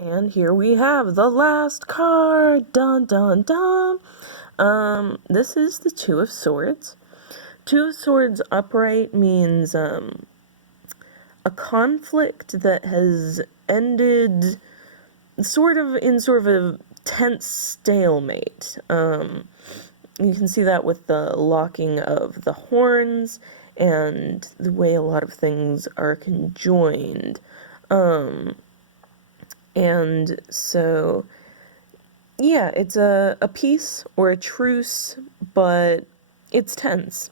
And here we have the last card. Dun dun dun. This is the Two of Swords. Two of Swords upright means a conflict that has ended sort of a tense stalemate. You can see that with the locking of the horns and the way a lot of things are conjoined. And so, yeah, it's a peace or a truce, but it's tense.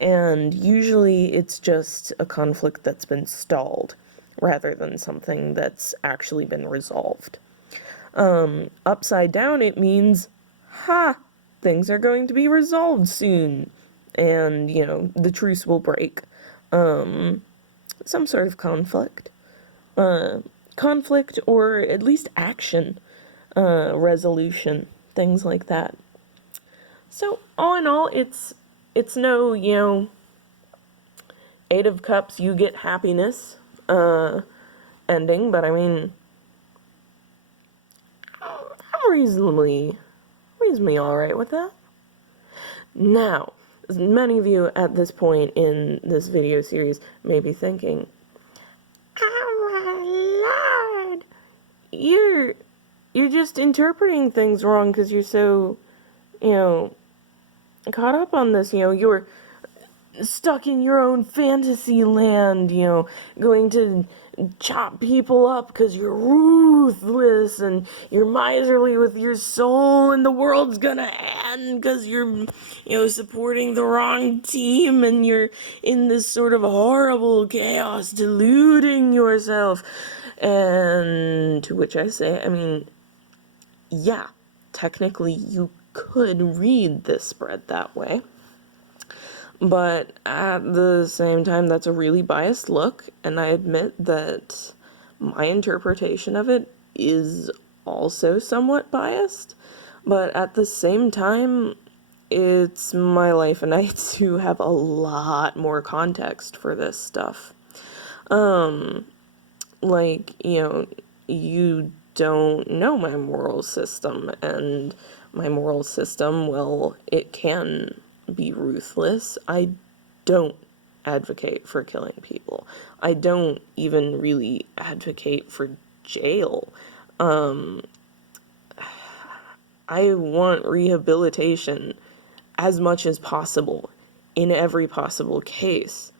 And usually it's just a conflict that's been stalled, rather than something that's actually been resolved. Upside down, it means, things are going to be resolved soon. And, the truce will break. Some sort of conflict. Conflict or at least action, resolution, things like that. So all in all, it's no, Eight of Cups, you get happiness, ending, but I mean, I'm reasonably alright with that. Now, many of you at this point in this video series may be thinking, oh my lord, you're just interpreting things wrong because you're so, caught up on this, you were stuck in your own fantasy land, going to chop people up because you're ruthless and you're miserly with your soul and the world's gonna end because you're, supporting the wrong team and you're in this sort of horrible chaos, deluding yourself. And to which I say, yeah, technically you could read this spread that way. But at the same time, that's a really biased look, and I admit that my interpretation of it is also somewhat biased. But at the same time, it's my life, and I do have a lot more context for this stuff. You don't know my moral system, and my moral system, well, it can be ruthless. I don't advocate for killing people. I don't even really advocate for jail. I want rehabilitation as much as possible in every possible case.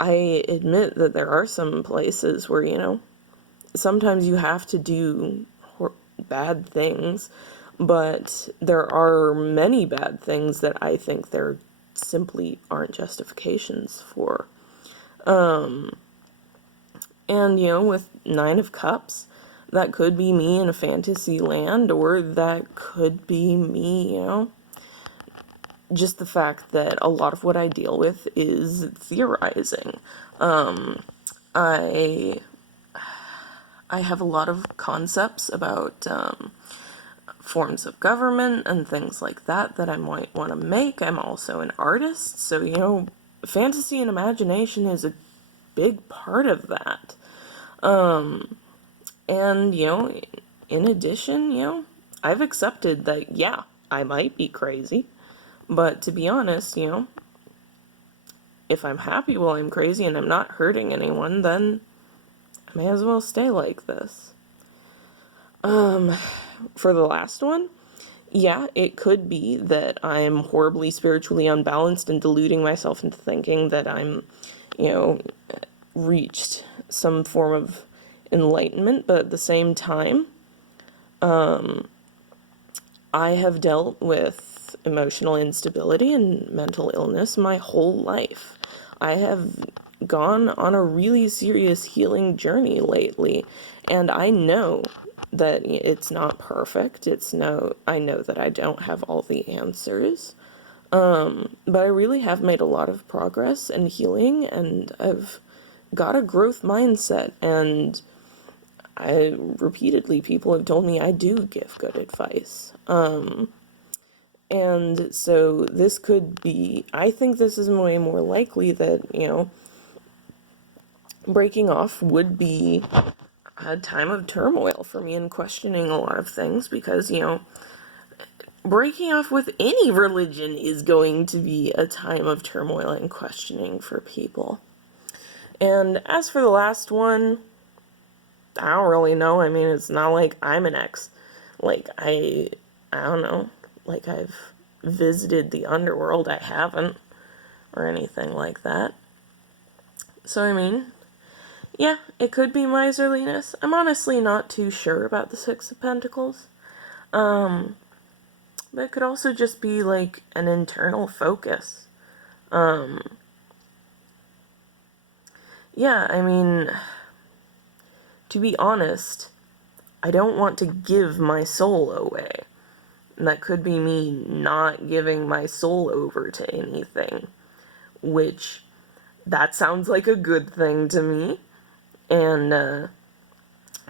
I admit that there are some places where, sometimes you have to do bad things, but there are many bad things that I think there simply aren't justifications for. And, with Nine of Cups, that could be me in a fantasy land, or that could be me, just the fact that a lot of what I deal with is theorizing. I have a lot of concepts about, forms of government and things like that I might want to make. I'm also an artist, so, fantasy and imagination is a big part of that. And, in addition, I've accepted that, yeah, I might be crazy, but to be honest, if I'm happy while I'm crazy and I'm not hurting anyone, then I may as well stay like this. For the last one, yeah, it could be that I'm horribly spiritually unbalanced and deluding myself into thinking that I'm, reached some form of enlightenment, but at the same time, I have dealt with emotional instability and mental illness my whole life. I have gone on a really serious healing journey lately, and I know that it's not perfect. I know that I don't have all the answers, but I really have made a lot of progress and healing, and I've got a growth mindset, and repeatedly people have told me I do give good advice. And so this could be, I think this is way more likely that, breaking off would be a time of turmoil for me in questioning a lot of things because, breaking off with any religion is going to be a time of turmoil and questioning for people. And as for the last one, I don't really know. I mean, it's not like I'm an ex. Like, I don't know. Like, I've visited the underworld. I haven't. Or anything like that. So, I mean, yeah, it could be miserliness. I'm honestly not too sure about the Six of Pentacles. But it could also just be, like, an internal focus. Yeah, I mean, to be honest, I don't want to give my soul away. And that could be me not giving my soul over to anything. Which, that sounds like a good thing to me. And,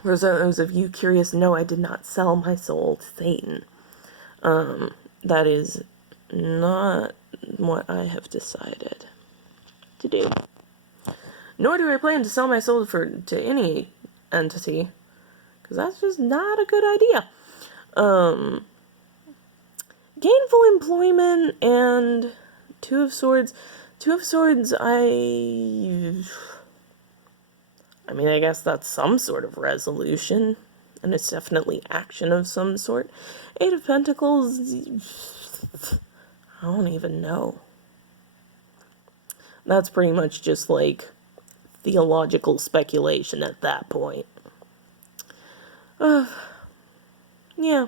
for those of you curious, no, I did not sell my soul to Satan. That is not what I have decided to do. Nor do I plan to sell my soul to any entity, because that's just not a good idea. Gainful employment and Two of Swords. Two of Swords, I mean, I guess that's some sort of resolution, and it's definitely action of some sort. Eight of Pentacles, I don't even know. That's pretty much just, like, theological speculation at that point. Yeah.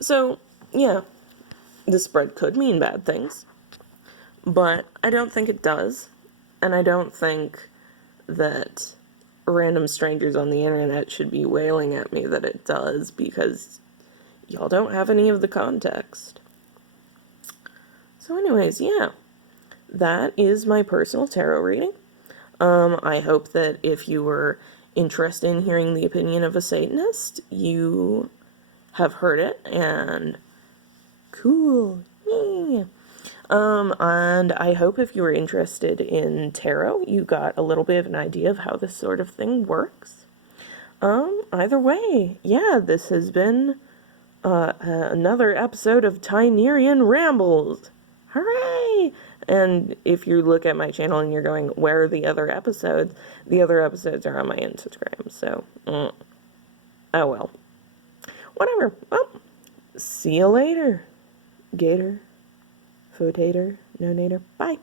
So, yeah, this spread could mean bad things, but I don't think it does, and I don't think that random strangers on the internet should be wailing at me that it does, because y'all don't have any of the context. So anyways, yeah, that is my personal tarot reading. I hope that if you were interested in hearing the opinion of a Satanist, you have heard it, and cool, yeah. And I hope if you were interested in tarot, you got a little bit of an idea of how this sort of thing works. Either way, yeah, this has been, another episode of Tinerian Rambles. Hooray! And if you look at my channel and you're going, where are the other episodes? The other episodes are on my Instagram, so, oh well. Whatever. Well, see you later. Gator. Fotator. No nader. Bye.